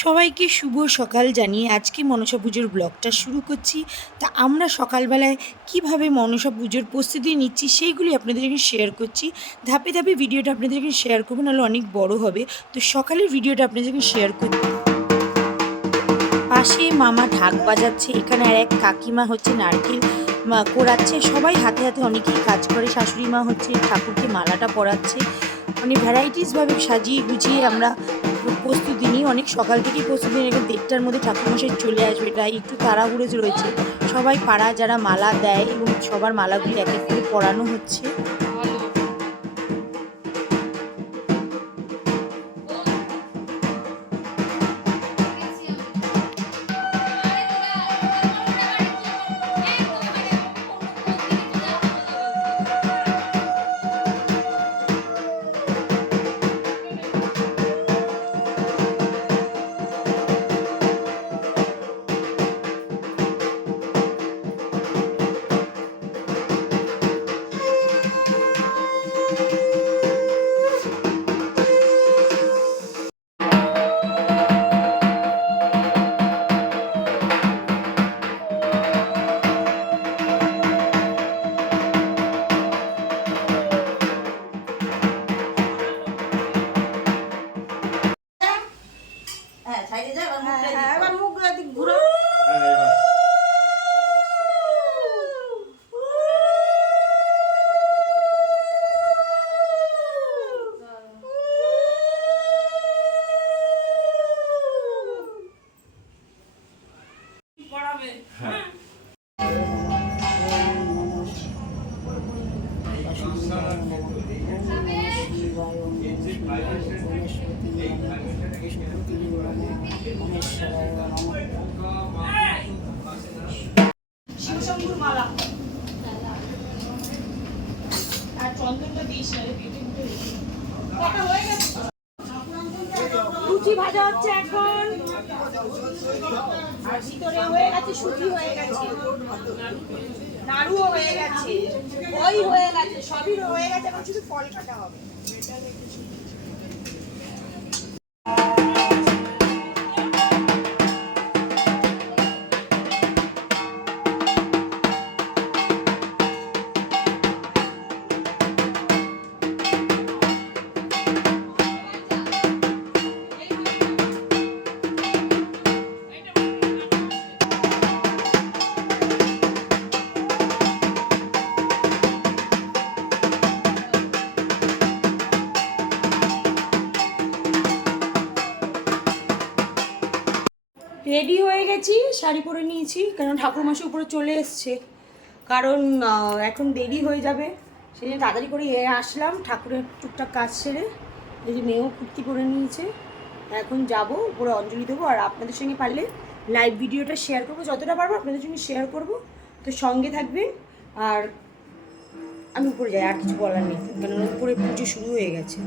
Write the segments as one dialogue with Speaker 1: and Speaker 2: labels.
Speaker 1: সবাইকে শুভ সকাল জানিয়ে আজকে মনসা পুজোর ব্লগটা শুরু করছি। তা আমরা সকালবেলায় কীভাবে মনসা পুজোর প্রস্তুতি নিচ্ছি সেইগুলি আপনাদেরকে শেয়ার করছি। ধাপে ধাপে ভিডিওটা আপনাদেরকে শেয়ার করব, নাহলে অনেক বড় হবে। তো সকালের ভিডিওটা আপনাদেরকে শেয়ার করছি পাশে মামা ঢাক বাজাচ্ছে, এখানে আর এক কাকিমা হচ্ছে নারকেল কোড়াচ্ছে সবাই হাতে হাতে অনেকেই কাজ করে, শাশুড়ি মা হচ্ছে ঠাকুরকে মালাটা পরাচ্ছে। মানে ভ্যারাইটিসভাবে সাজিয়ে গুছিয়ে আমরা প্রস্তুতি নিই, অনেক সকাল থেকেই প্রস্তুতি নিই দেড়টার মধ্যে ঠাকুরমশাই চলে আসবে তাই একটু তাড়াহুড়ো রয়েছে। সবাই পাড়া যারা মালা দেয় এবং সবার মালাগুলি এক এক করে পরানো হচ্ছে।
Speaker 2: শিবশম্ভুর মালা আর চন্দনটা দিস না হয়ে গেছে? লুচি ভাজা হচ্ছে এখন। আর ভিতরে হয়ে গেছে সুজি হয়ে গেছে। নাড়ুও হয়ে গেছে। ওই হয়ে গেছে সবই হয়ে গেছে এখন শুধু ফল কাটা হবে। রেডি হয়ে গেছি, শাড়ি পরে নিয়েছি, কারণ ঠাকুর মাসে উপরে চলে এসছে। কারণ এখন দেরি হয়ে যাবে, সেই জন্য তাড়াতাড়ি করে এ আসলাম, ঠাকুরের টুকটাক কাজ সেরে, এই যে মেয়েও কুর্তি পরে নিয়েছে। এখন যাব, উপরে অঞ্জলি দেবো, আর আপনাদের সঙ্গে পারলে লাইভ ভিডিওটা শেয়ার করব, যতটা পারব আপনাদের সঙ্গে শেয়ার করব। তো সঙ্গে থাকবেন, আর আমি উপরে যাই, আর কিছু বলার নেই কারণ উপরে পুজো শুরু হয়ে গেছে।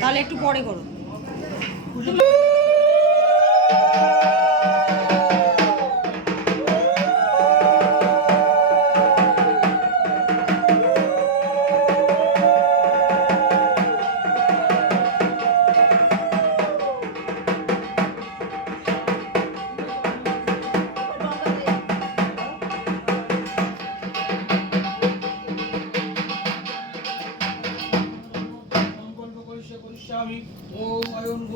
Speaker 2: তাহলে একটু পরে করো।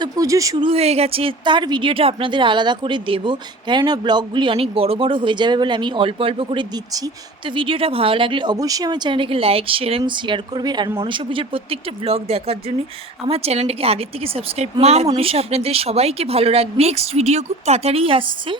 Speaker 1: তো পুজো শুরু হয়ে গেছে তার ভিডিওটা আপনাদের আলাদা করে দেব। কেননা ব্লগগুলি অনেক বড় বড় হয়ে যাবে বলে আমি অল্প অল্প করে দিচ্ছি। তো ভিডিওটা ভালো লাগলে অবশ্যই আমার চ্যানেলটাকে লাইক শেয়ার এবং শেয়ার করবে আর মনসা পুজোর প্রত্যেকটা ব্লগ দেখার জন্য আমার চ্যানেলটাকে আগের থেকে সাবস্ক্রাইব মা মনসা আপনাদের সবাইকে ভালো রাখবে নেক্সট ভিডিও খুব তাড়াতাড়ি আসছে।